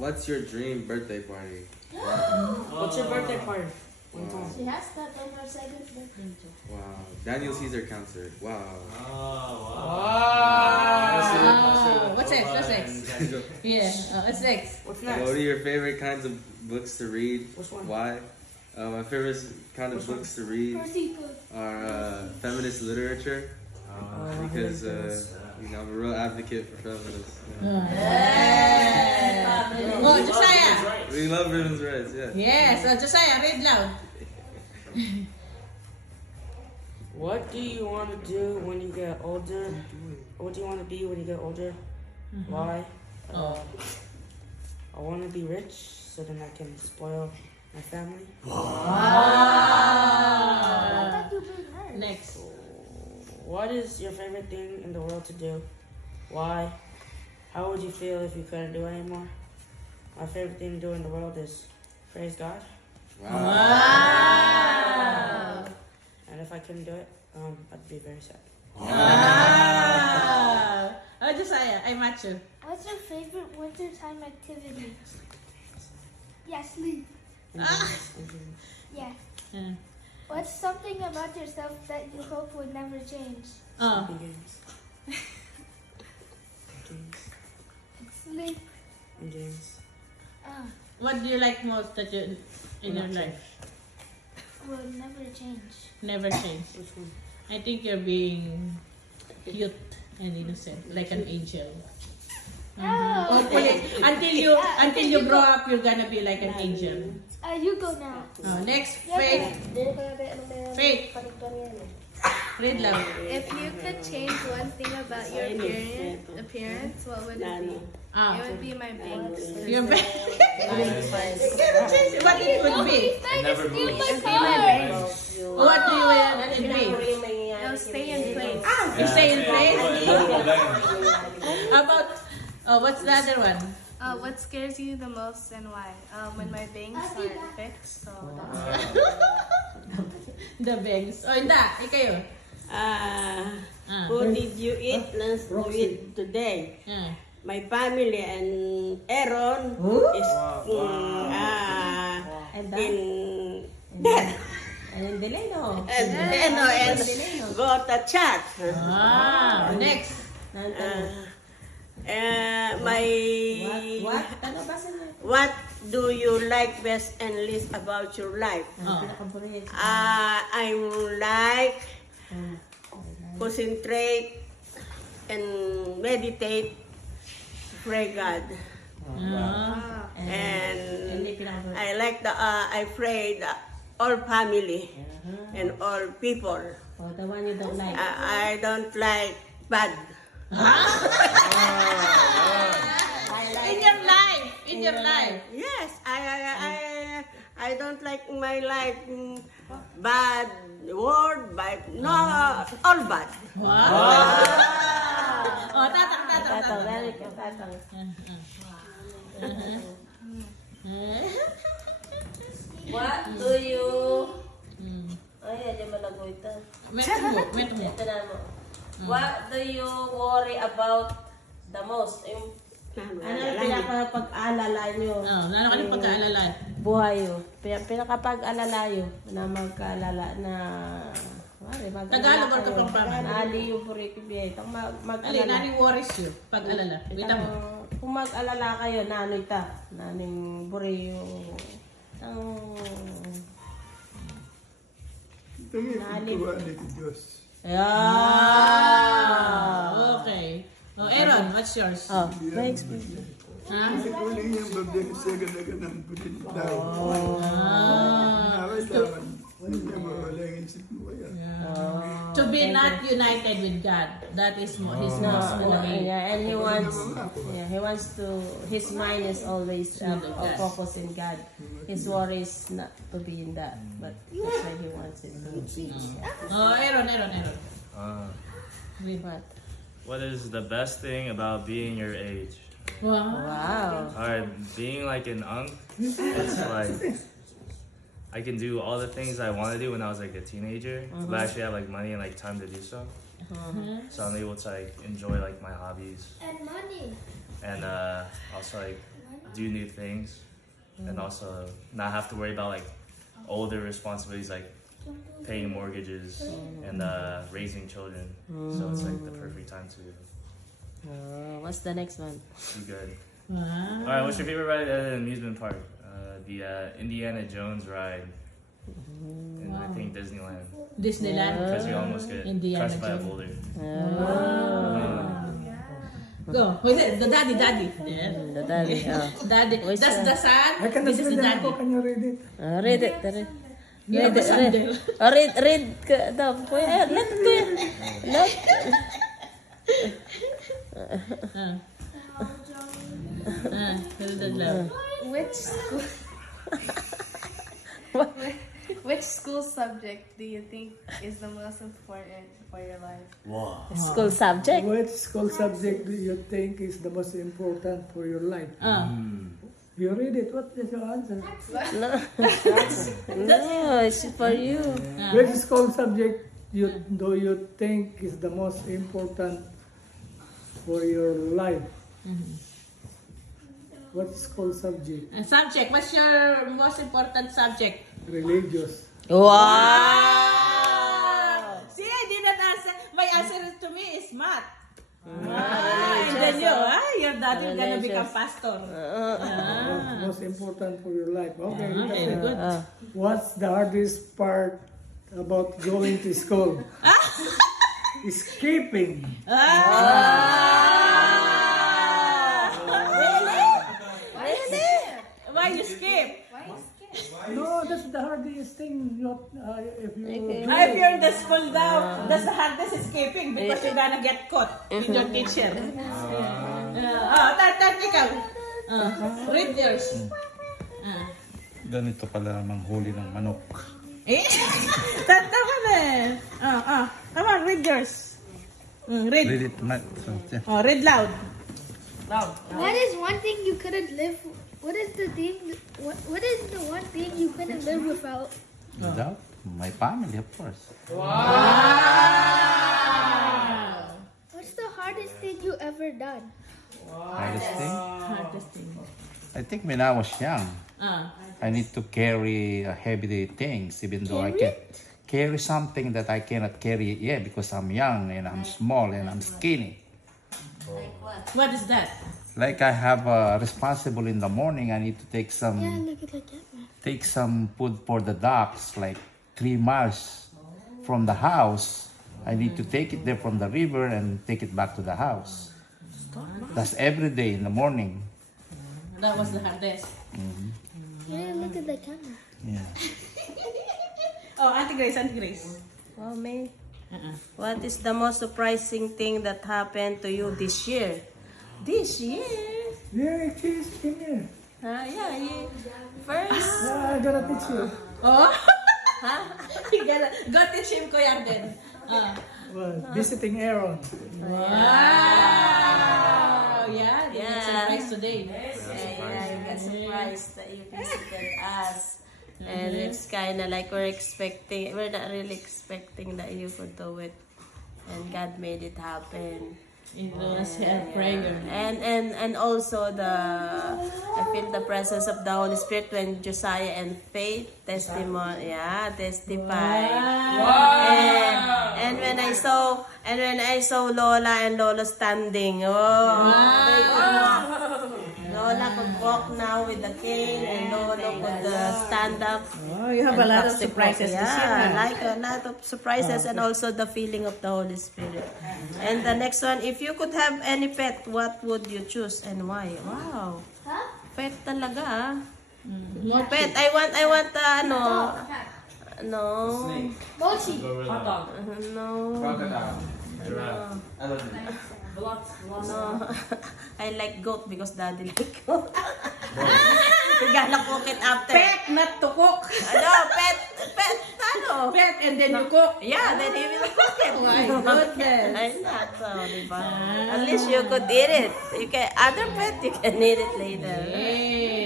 What's your dream birthday party? What's your birthday party? One time. She has that on her second birthday too. Wow. Daniel Caesar concert. Wow. Wow. What's next? What's next? Yeah. What's next? What's What next? are your favorite kinds of books to read? Which one? Why? My favorite kind of books to read Percy Good. are feminist literature because I'm a real advocate for feminists. Oh, Josiah. We love women's rights, yeah. Yes. Josiah, read loud. What do you want to do when you get older? What do you want to be when you get older? Why? Oh. I want to be rich so then I can spoil my family. I thought you being her. Next. What is your favorite thing in the world to do? Why? How would you feel if you couldn't do it anymore? My favorite thing to do in the world is praise God. Wow. And if I couldn't do it, I'd be very sad. Wow. Oh, Josiah, I match you. What's your favorite wintertime activity? Yeah, sleep. Yeah. Yeah. What's something about yourself that you hope would never change? Oh. Games. Sleep. And games. What do you like most that you in your life? Will never change. Never change. Which one? I think you're being cute and innocent, like an angel. Oh. Until you grow up, you're gonna be like an angel. You go now. Next, Faith. Faith. Read loud. If you could change one thing about your appearance, what would it be? It would be my bangs. Your bangs. You cannot change it, but it would be. Never It would be my bangs. What do you want it be? It'll stay in place. You stay in place? How about, what's the other one? What scares you the most and why? When my bangs aren't fixed, so The bangs. Oh, Inda, ikayo. Who did you eat lunch with today? My family and Aaron is in death. And Deleno. And go to church. Wow. Next. What do you like best and least about your life? I like concentrate and meditate, pray God. And I like I pray the all family and all people. The one you don't like. I don't like bad. In your life. Yes, I don't like my life bad word, but no, all bad. Wow. Oh, tatang. What do you... Ay, aja malagoita. Wait mo. Ito na mo. What do you worry about the most? Ano yung pinakapag-alala nyo? Ano ka yung pagkaalala? Buhay yun. Pinakapag-alala yun na magkaalala na... Tagalog or Kapampangan? Nali yung purikibiyay. Alin, naning worries yun? Pag-alala. Wait mo. Kung mag-alala kayo, nanoy ta. Naning buri yung... Okay. Oh, Aaron, what's yours? Thanks. To be not united with God. That is his most and he wants to, his mind is always focused in God. His worry is not to be in that, but that's why he wants it to be. Oh, Aaron. What is the best thing about being your age? Wow. Alright, being like an unk, it's like I can do all the things I want to do when I was like a teenager, but I actually have like money and like time to do so. So I'm able to like enjoy like my hobbies And money. and also like do new things, and also not have to worry about like older responsibilities like paying mortgages and raising children. So it's like the perfect time to What's the next one? be good. Wow. All right, what's your favorite ride at an amusement park? The Indiana Jones ride in I think Disneyland, Disneyland. because you almost get Indiana crushed by a Jones. boulder. Go. Who's it? The daddy. Yeah. The daddy. Daddy. Where's That's the son. I can This is the read daddy. it. Can you read it? Read it. Read. You have a sandal. Read daw. Kuya, let kuya. Let. Which school subject do you think is the most important for your life? School subject. What school subject do you think is the most important for your life? You read it. What is your answer? No, it's for you. Which school subject do you think is the most important for your life? What school subject? Subject. What's your most important subject? Religious. Wow. See, I didn't answer. My answer to me is math. And then your daddy gonna become pastor. Most important for your life. Okay. Very good. What's the hardest part about going to school? Escaping. Why you skip? No, that's the hardest thing. If you If you're in the school now, that's the hardest escaping because you're gonna get caught with your teacher. Ikaw. Read yours. Ganito pala manghuli ng manok. Tama na eh. Come on, read yours. Read. Read it. Read loud. What is one thing you couldn't live? What is the thing? What is the one thing you couldn't live without? Without my family, of course. Wow. What's the hardest thing you ever done? Hardest thing? Hardest thing. I think when I was young, I need to carry heavy things, even though I can carry something that I cannot carry yet because I'm young and I'm small and I'm skinny. What is that? Like I have responsible in the morning, I need to take some food for the ducks, like 3 miles from the house. I need to take it there from the river and take it back to the house. That's every day in the morning. That was the hardest. Yeah, look at the camera. Yeah. Auntie Grace. Oh, me. What is the most surprising thing that happened to you this year? This year? Yeah, it is in here. First. I gotta teach you. Go teach him, Kuya Arden. Visiting Aaron. Wow! Yeah, they got surprise today. You got surprised that you visited us. And it's kind of like we're not really expecting that you could do it. And God made it happen. It was a prayer. And also I feel the presence of the Holy Spirit when Josiah and Faith testify. And when I saw Lola and Lolo standing, Lola could walk now with the cane and Lolo could stand up. You have a lot of surprises this year. Like a lot of surprises and also the feeling of the Holy Spirit. And the next one, if you could have any pet, what would you choose and why? Wow. Pet talaga Pet, I want Mochi. No. Crocodile. No. Elephant. No. I like goat because daddy like goat. We're gonna cook it after. Pet, not to cook. Pet, Pet, and then you cook. Yeah, then he will cook it. Oh my goodness. I'm not so, diba? At least you could eat it. You can, other pet, you can eat it later. Hey.